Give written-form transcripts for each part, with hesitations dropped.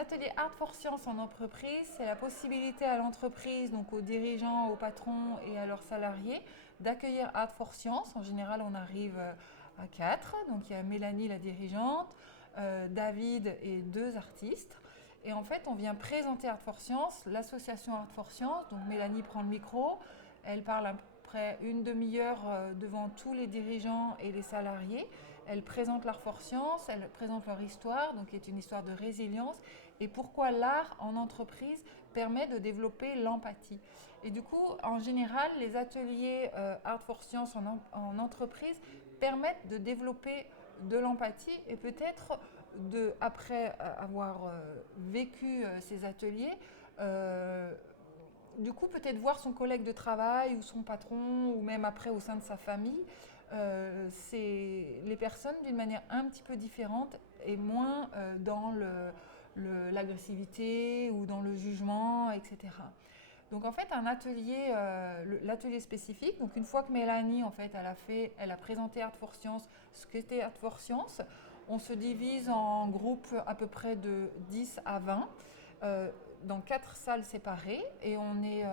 atelier Art for Science en entreprise, c'est la possibilité à l'entreprise, donc aux dirigeants, aux patrons et à leurs salariés, d'accueillir Art for Science. En général, on arrive à 4. Donc il y a Mélanie, la dirigeante, David et 2 artistes. Et en fait, on vient présenter Art for Science, l'association Art for Science. Donc Mélanie prend le micro, elle parle à peu près une demi-heure devant tous les dirigeants et les salariés. Elle présente l'Art for Science, elle présente leur histoire, donc qui est une histoire de résilience, et pourquoi l'art en entreprise permet de développer l'empathie. Et du coup, en général, les ateliers Art for Science en entreprise permettent de développer de l'empathie et peut-être après avoir vécu ces ateliers, du coup peut-être voir son collègue de travail ou son patron ou même après au sein de sa famille, c'est les personnes d'une manière un petit peu différente et moins dans l'agressivité ou dans le jugement, etc. Donc en fait un atelier, l'atelier spécifique, donc une fois que Mélanie en fait elle a présenté Art for Science, ce qu'était Art for Science, on se divise en groupes à peu près de 10 à 20 dans 4 salles séparées et on est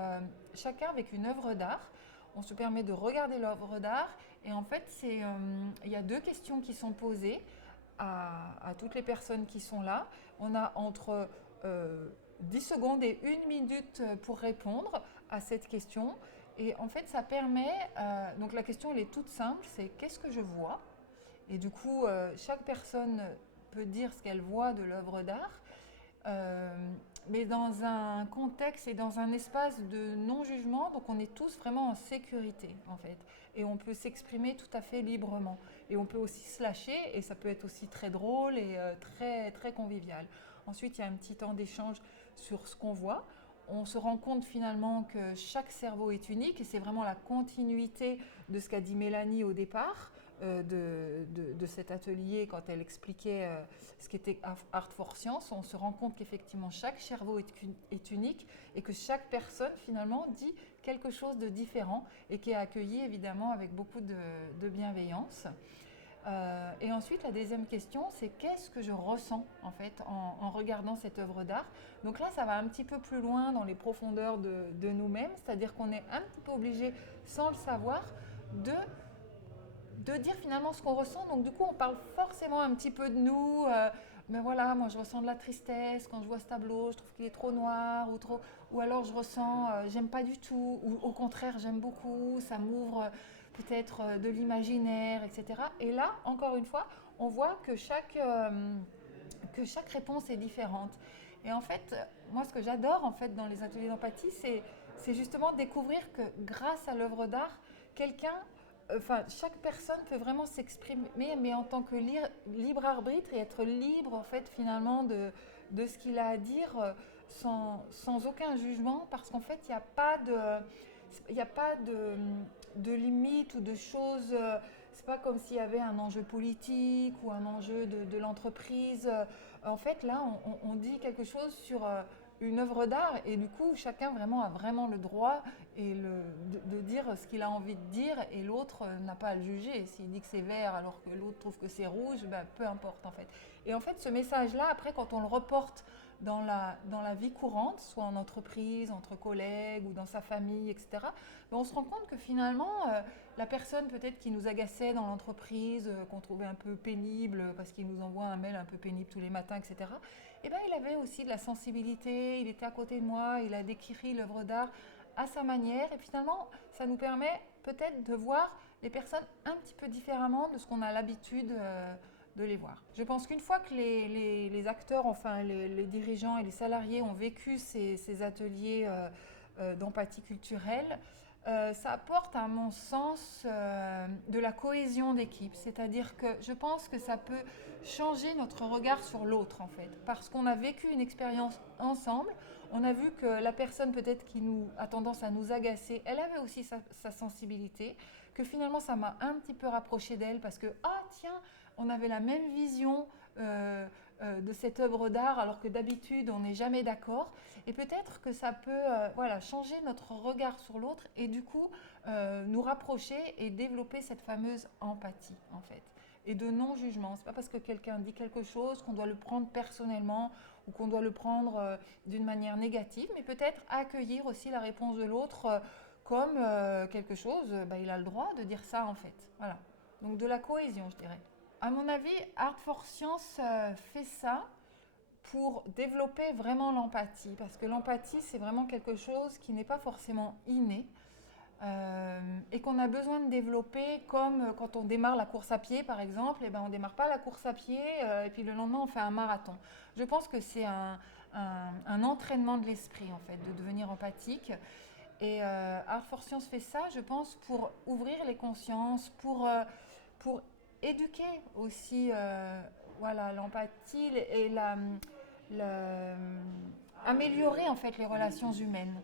chacun avec une œuvre d'art. On se permet de regarder l'œuvre d'art et en fait il y a 2 questions qui sont posées à toutes les personnes qui sont là. On a entre 10 secondes et 1 minute pour répondre à cette question. Et en fait, ça permet, donc la question elle est toute simple, c'est qu'est-ce que je vois? Et du coup, chaque personne peut dire ce qu'elle voit de l'œuvre d'art, mais dans un contexte et dans un espace de non-jugement, donc on est tous vraiment en sécurité en fait, et on peut s'exprimer tout à fait librement, et on peut aussi se lâcher, et ça peut être aussi très drôle et très, très convivial. Ensuite, il y a un petit temps d'échange sur ce qu'on voit. On se rend compte finalement que chaque cerveau est unique, et c'est vraiment la continuité de ce qu'a dit Mélanie au départ de cet atelier quand elle expliquait ce qu'était Art for Science. On se rend compte qu'effectivement chaque cerveau est unique et que chaque personne finalement dit quelque chose de différent et qui est accueilli évidemment avec beaucoup de bienveillance. Et ensuite, la deuxième question, c'est qu'est-ce que je ressens en fait en regardant cette œuvre d'art. Donc là, ça va un petit peu plus loin dans les profondeurs de nous-mêmes, c'est-à-dire qu'on est un petit peu obligé, sans le savoir, de dire finalement ce qu'on ressent. Donc du coup, on parle forcément un petit peu de nous. Mais voilà, moi je ressens de la tristesse quand je vois ce tableau, je trouve qu'il est trop noir ou alors je ressens, j'aime pas du tout, ou au contraire j'aime beaucoup, ça m'ouvre peut-être de l'imaginaire, etc. Et là, encore une fois, on voit que chaque réponse est différente. Et en fait, moi ce que j'adore en fait dans les ateliers d'empathie, c'est justement découvrir que grâce à l'œuvre d'art, chaque personne peut vraiment s'exprimer, mais en tant que libre arbitre et être libre en fait finalement de ce qu'il a à dire sans aucun jugement, parce qu'en fait il n'y a pas de limite ou de choses. C'est pas comme s'il y avait un enjeu politique ou un enjeu de l'entreprise. En fait, là, on dit quelque chose sur une œuvre d'art et du coup, chacun vraiment a vraiment le droit de dire ce qu'il a envie de dire et l'autre n'a pas à le juger. S'il dit que c'est vert alors que l'autre trouve que c'est rouge, ben, peu importe en fait. Et en fait, ce message-là, après, quand on le reporte dans la vie courante, soit en entreprise, entre collègues ou dans sa famille, etc., ben on se rend compte que finalement, la personne peut-être qui nous agaçait dans l'entreprise, qu'on trouvait un peu pénible parce qu'il nous envoie un mail un peu pénible tous les matins, etc., eh ben, il avait aussi de la sensibilité, il était à côté de moi, il a décrit l'œuvre d'art à sa manière, et finalement, ça nous permet peut-être de voir les personnes un petit peu différemment de ce qu'on a l'habitude de les voir. Je pense qu'une fois que les acteurs, enfin les dirigeants et les salariés ont vécu ces ateliers d'empathie culturelle, ça apporte à mon sens de la cohésion d'équipe. C'est-à-dire que je pense que ça peut changer notre regard sur l'autre en fait. Parce qu'on a vécu une expérience ensemble, on a vu que la personne peut-être qui a tendance à nous agacer, elle avait aussi sa sensibilité, que finalement ça m'a un petit peu rapproché d'elle parce que, ah tiens, on avait la même vision de cette œuvre d'art alors que d'habitude on n'est jamais d'accord, et peut-être que ça peut changer notre regard sur l'autre et du coup nous rapprocher et développer cette fameuse empathie en fait. et de non-jugement. C'est pas parce que quelqu'un dit quelque chose qu'on doit le prendre personnellement ou qu'on doit le prendre d'une manière négative, mais peut-être accueillir aussi la réponse de l'autre comme quelque chose, il a le droit de dire ça en fait. Voilà. Donc de la cohésion, je dirais. À mon avis, Art for Science fait ça pour développer vraiment l'empathie, parce que l'empathie, c'est vraiment quelque chose qui n'est pas forcément inné, et qu'on a besoin de développer, comme quand on démarre la course à pied par exemple, et ben on ne démarre pas la course à pied et puis le lendemain on fait un marathon. Je pense que c'est un entraînement de l'esprit en fait, de devenir empathique. Et Art for Science fait ça, je pense, pour ouvrir les consciences, pour éduquer aussi voilà, l'empathie et améliorer en fait les relations humaines.